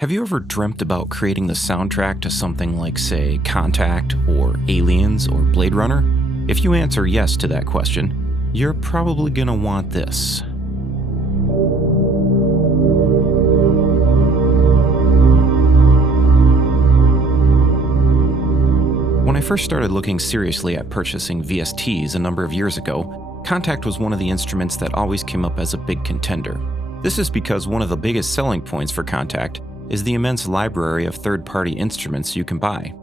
Have you ever dreamt about creating the soundtrack to something like, say, Contact, or Aliens, or Blade Runner? If you answer yes to that question, you're probably gonna want this. When I first started looking seriously at purchasing VSTs a number of years ago, Contact was one of the instruments that always came up as a big contender. This is because one of the biggest selling points for Contact is the immense library of third-party instruments you can buy.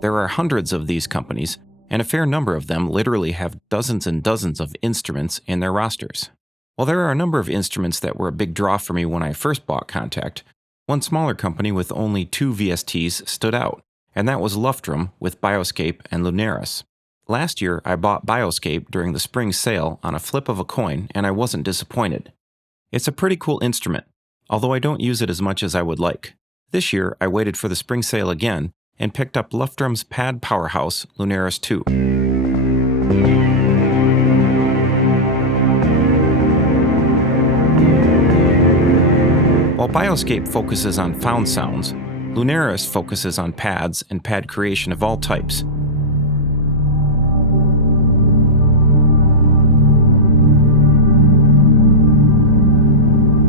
There are hundreds of these companies, and a fair number of them literally have dozens and dozens of instruments in their rosters. While there are a number of instruments that were a big draw for me when I first bought Contact, one smaller company with only 2 VSTs stood out, and that was Luftrum with Bioscape and Lunaris. Last year, I bought Bioscape during the spring sale on a flip of a coin, and I wasn't disappointed. It's a pretty cool instrument, although I don't use it as much as I would like. This year, I waited for the spring sale again and picked up Luftrum's pad powerhouse, Lunaris 2. While Bioscape focuses on found sounds, Lunaris focuses on pads and pad creation of all types.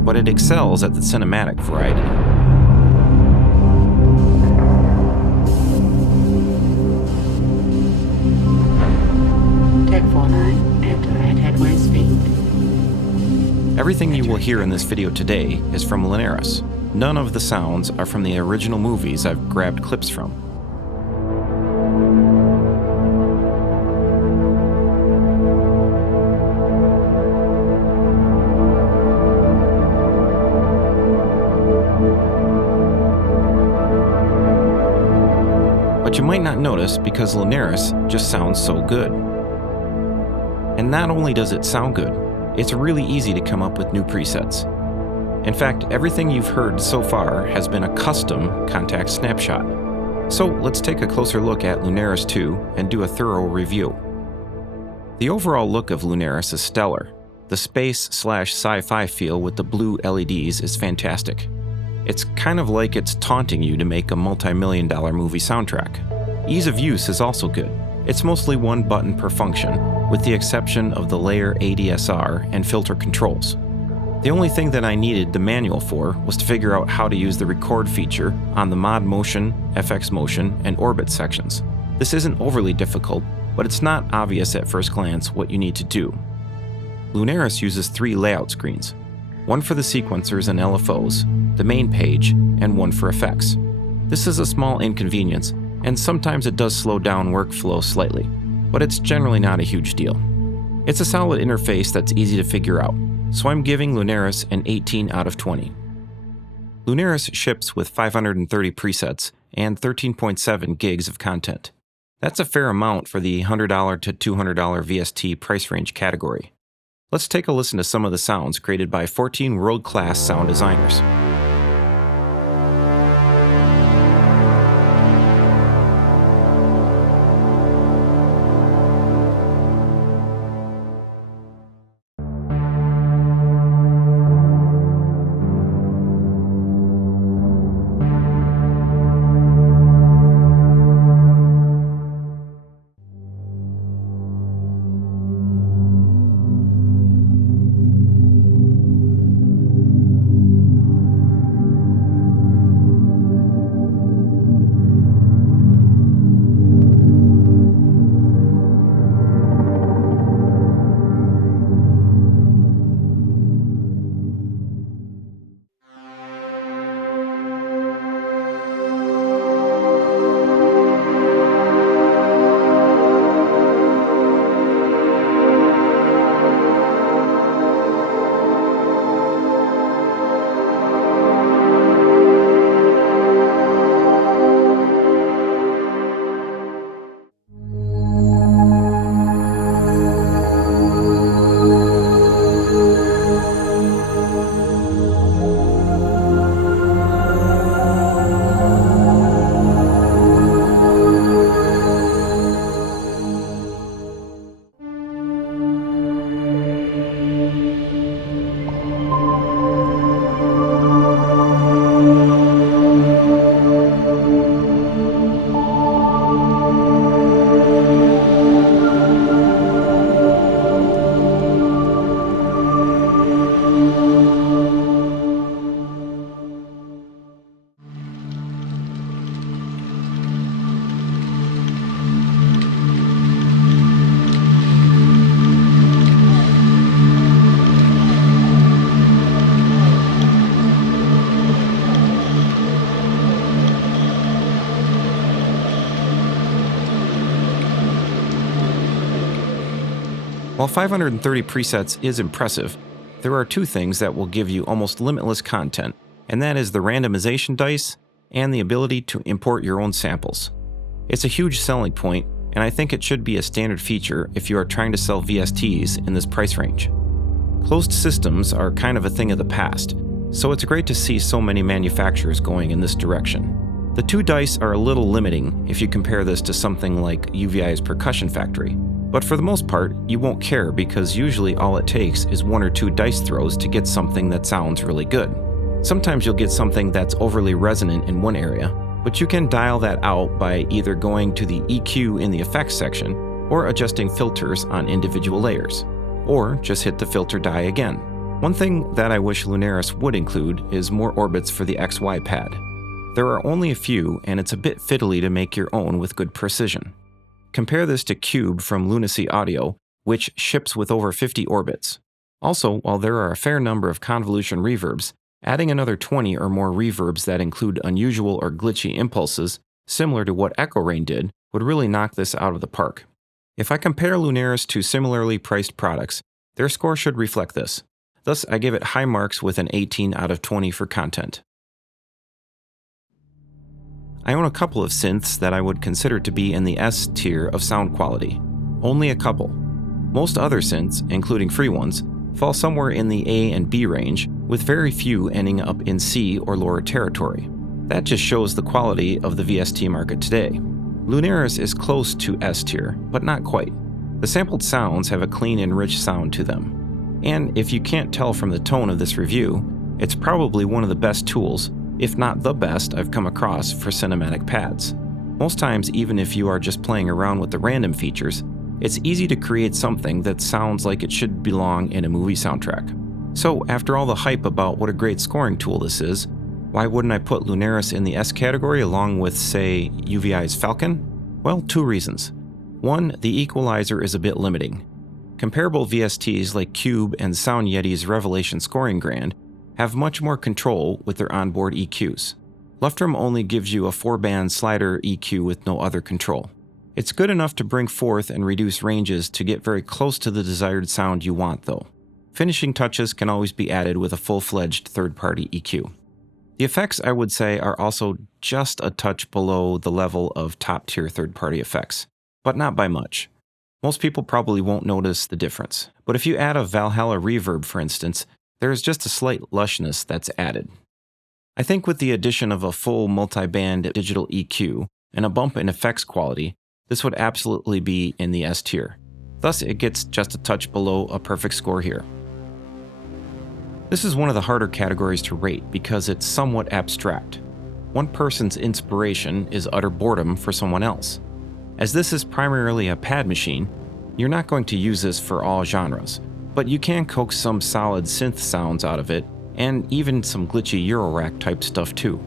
But it excels at the cinematic variety. Tech 49, enter at headway speed. Everything you will hear in this video today is from Lunaris. None of the sounds are from the original movies I've grabbed clips from. But you might not notice because Lunaris just sounds so good. And not only does it sound good, it's really easy to come up with new presets. In fact, everything you've heard so far has been a custom Contact snapshot. So let's take a closer look at Lunaris 2 and do a thorough review. The overall look of Lunaris is stellar. The space/sci-fi feel with the blue LEDs is fantastic. It's kind of like it's taunting you to make a multi-million-dollar movie soundtrack. Ease of use is also good. It's mostly one button per function, with the exception of the layer ADSR and filter controls. The only thing that I needed the manual for was to figure out how to use the record feature on the mod motion, FX motion, and orbit sections. This isn't overly difficult, but it's not obvious at first glance what you need to do. Lunaris uses 3 layout screens, one for the sequencers and LFOs, the main page, and one for effects. This is a small inconvenience, and sometimes it does slow down workflow slightly, but it's generally not a huge deal. It's a solid interface that's easy to figure out, so I'm giving Lunaris an 18 out of 20. Lunaris ships with 530 presets and 13.7 gigs of content. That's a fair amount for the $100 to $200 VST price range category. Let's take a listen to some of the sounds created by 14 world-class sound designers. While 530 presets is impressive, there are two things that will give you almost limitless content, and that is the randomization dice and the ability to import your own samples. It's a huge selling point, and I think it should be a standard feature if you are trying to sell VSTs in this price range. Closed systems are kind of a thing of the past, so it's great to see so many manufacturers going in this direction. The two dice are a little limiting if you compare this to something like UVI's Percussion Factory, but for the most part, you won't care because usually all it takes is one or two dice throws to get something that sounds really good. Sometimes you'll get something that's overly resonant in one area, but you can dial that out by either going to the EQ in the effects section or adjusting filters on individual layers, or just hit the filter die again. One thing that I wish Lunaris would include is more orbits for the XY pad. There are only a few, and it's a bit fiddly to make your own with good precision. Compare this to Cube from Lunacy Audio, which ships with over 50 orbits. Also, while there are a fair number of convolution reverbs, adding another 20 or more reverbs that include unusual or glitchy impulses, similar to what Echo Rain did, would really knock this out of the park. If I compare Lunaris to similarly priced products, their score should reflect this. Thus, I give it high marks with an 18 out of 20 for content. I own a couple of synths that I would consider to be in the S tier of sound quality. Only a couple. Most other synths, including free ones, fall somewhere in the A and B range, with very few ending up in C or lower territory. That just shows the quality of the VST market today. Lunaris is close to S tier, but not quite. The sampled sounds have a clean and rich sound to them. And if you can't tell from the tone of this review, it's probably one of the best tools, if not the best, I've come across for cinematic pads. Most times, even if you are just playing around with the random features, it's easy to create something that sounds like it should belong in a movie soundtrack. So, after all the hype about what a great scoring tool this is, why wouldn't I put Lunaris in the S category along with, say, UVI's Falcon? Well, two reasons. One, the equalizer is a bit limiting. Comparable VSTs like Cube and Sound Yeti's Revelation Scoring Grand have much more control with their onboard EQs. Luftrum only gives you a 4-band slider EQ with no other control. It's good enough to bring forth and reduce ranges to get very close to the desired sound you want, though. Finishing touches can always be added with a full-fledged third-party EQ. The effects, I would say, are also just a touch below the level of top-tier third-party effects, but not by much. Most people probably won't notice the difference, but if you add a Valhalla reverb, for instance, there is just a slight lushness that's added. I think with the addition of a full multi-band digital EQ and a bump in effects quality, this would absolutely be in the S tier. Thus, it gets just a touch below a perfect score here. This is one of the harder categories to rate because it's somewhat abstract. One person's inspiration is utter boredom for someone else. As this is primarily a pad machine, you're not going to use this for all genres, but you can coax some solid synth sounds out of it, and even some glitchy Eurorack type stuff too.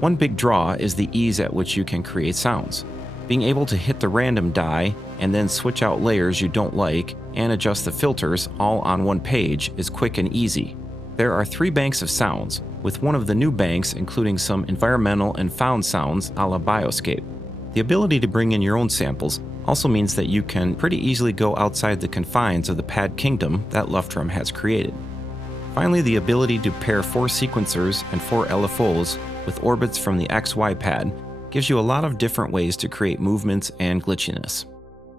One big draw is the ease at which you can create sounds. Being able to hit the random die and then switch out layers you don't like and adjust the filters all on one page is quick and easy. There are 3 banks of sounds, with one of the new banks including some environmental and found sounds a la Bioscape. The ability to bring in your own samples also means that you can pretty easily go outside the confines of the pad kingdom that Luftrum has created. Finally, the ability to pair 4 sequencers and 4 LFOs with orbits from the XY pad gives you a lot of different ways to create movements and glitchiness.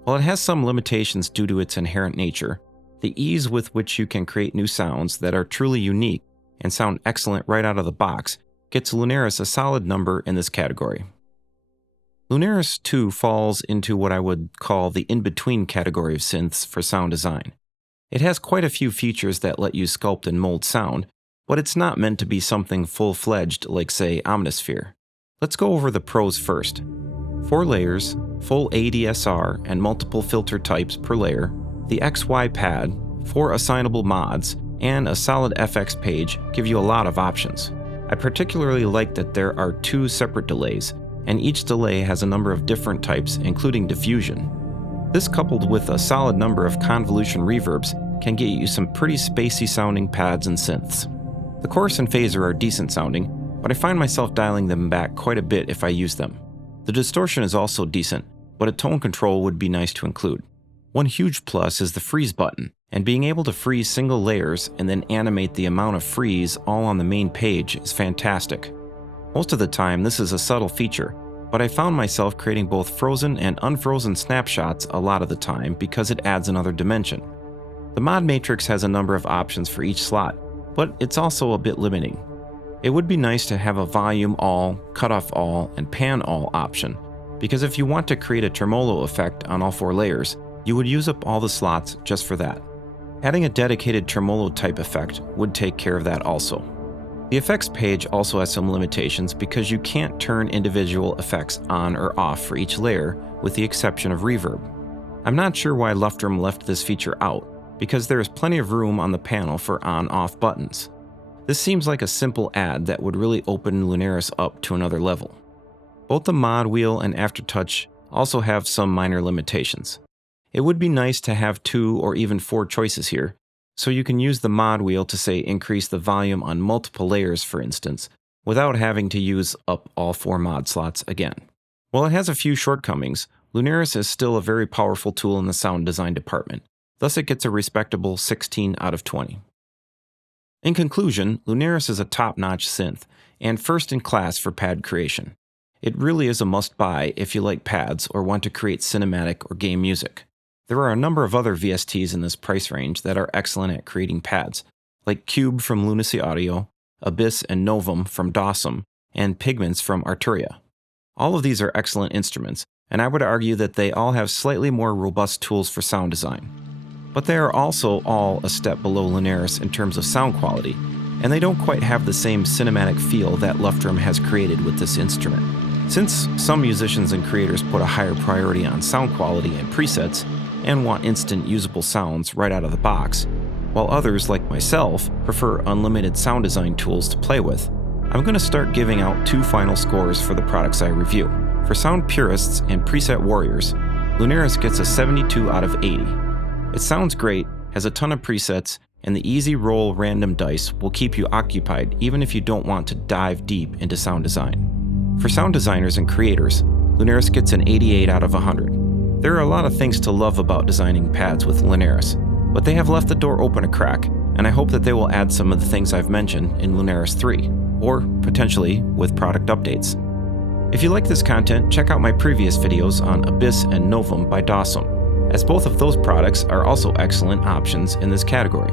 While it has some limitations due to its inherent nature, the ease with which you can create new sounds that are truly unique and sound excellent right out of the box gets Lunaris a solid number in this category. Lunaris 2 falls into what I would call the in-between category of synths for sound design. It has quite a few features that let you sculpt and mold sound, but it's not meant to be something full-fledged like, say, Omnisphere. Let's go over the pros first. 4 layers, full ADSR and multiple filter types per layer, the XY pad, 4 assignable mods, and a solid FX page give you a lot of options. I particularly like that there are 2 separate delays, and each delay has a number of different types, including diffusion. This, coupled with a solid number of convolution reverbs, can get you some pretty spacey sounding pads and synths. The chorus and phaser are decent sounding, but I find myself dialing them back quite a bit if I use them. The distortion is also decent, but a tone control would be nice to include. One huge plus is the freeze button, and being able to freeze single layers and then animate the amount of freeze all on the main page is fantastic. Most of the time this is a subtle feature, but I found myself creating both frozen and unfrozen snapshots a lot of the time because it adds another dimension. The mod matrix has a number of options for each slot, but it's also a bit limiting. It would be nice to have a volume all, cutoff all, and pan all option, because if you want to create a tremolo effect on all 4 layers, you would use up all the slots just for that. Adding a dedicated tremolo type effect would take care of that also. The effects page also has some limitations because you can't turn individual effects on or off for each layer with the exception of reverb. I'm not sure why Luftrum left this feature out, because there is plenty of room on the panel for on-off buttons. This seems like a simple add that would really open Lunaris up to another level. Both the mod wheel and aftertouch also have some minor limitations. It would be nice to have 2 or even 4 choices here, so you can use the mod wheel to say increase the volume on multiple layers for instance, without having to use up all 4 mod slots again. While it has a few shortcomings, Lunaris is still a very powerful tool in the sound design department, thus it gets a respectable 16 out of 20. In conclusion, Lunaris is a top-notch synth, and first in class for pad creation. It really is a must-buy if you like pads or want to create cinematic or game music. There are a number of other VSTs in this price range that are excellent at creating pads, like Cube from Lunacy Audio, Abyss and Novum from Dawson, and Pigments from Arturia. All of these are excellent instruments, and I would argue that they all have slightly more robust tools for sound design. But they are also all a step below Lunaris in terms of sound quality, and they don't quite have the same cinematic feel that Luftrum has created with this instrument. Since some musicians and creators put a higher priority on sound quality and presets, and want instant usable sounds right out of the box, while others, like myself, prefer unlimited sound design tools to play with, I'm going to start giving out 2 final scores for the products I review. For sound purists and preset warriors, Lunaris gets a 72 out of 80. It sounds great, has a ton of presets, and the easy roll random dice will keep you occupied even if you don't want to dive deep into sound design. For sound designers and creators, Lunaris gets an 88 out of 100. There are a lot of things to love about designing pads with Lunaris, but they have left the door open a crack, and I hope that they will add some of the things I've mentioned in Lunaris 3, or potentially with product updates. If you like this content, check out my previous videos on Abyss and Novum by Dawson, as both of those products are also excellent options in this category.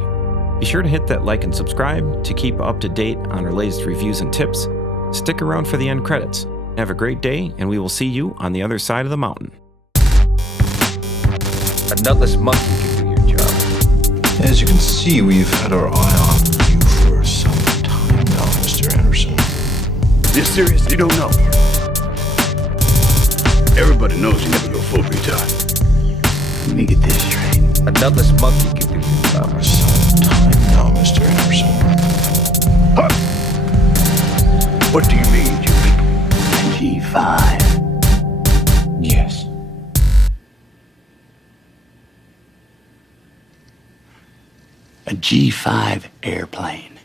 Be sure to hit that like and subscribe to keep up to date on our latest reviews and tips. Stick around for the end credits. Have a great day, and we will see you on the other side of the mountain. A nutless monkey can do your job. As you can see, we've had our eye on you for some time now, Mr. Anderson. This serious? You don't know. Everybody knows you never go full retard. Let me get this straight. A nutless monkey can do your job. For some time now, Mr. Anderson. Huh. What do you mean, you mean? G5. Yes. A G5 airplane.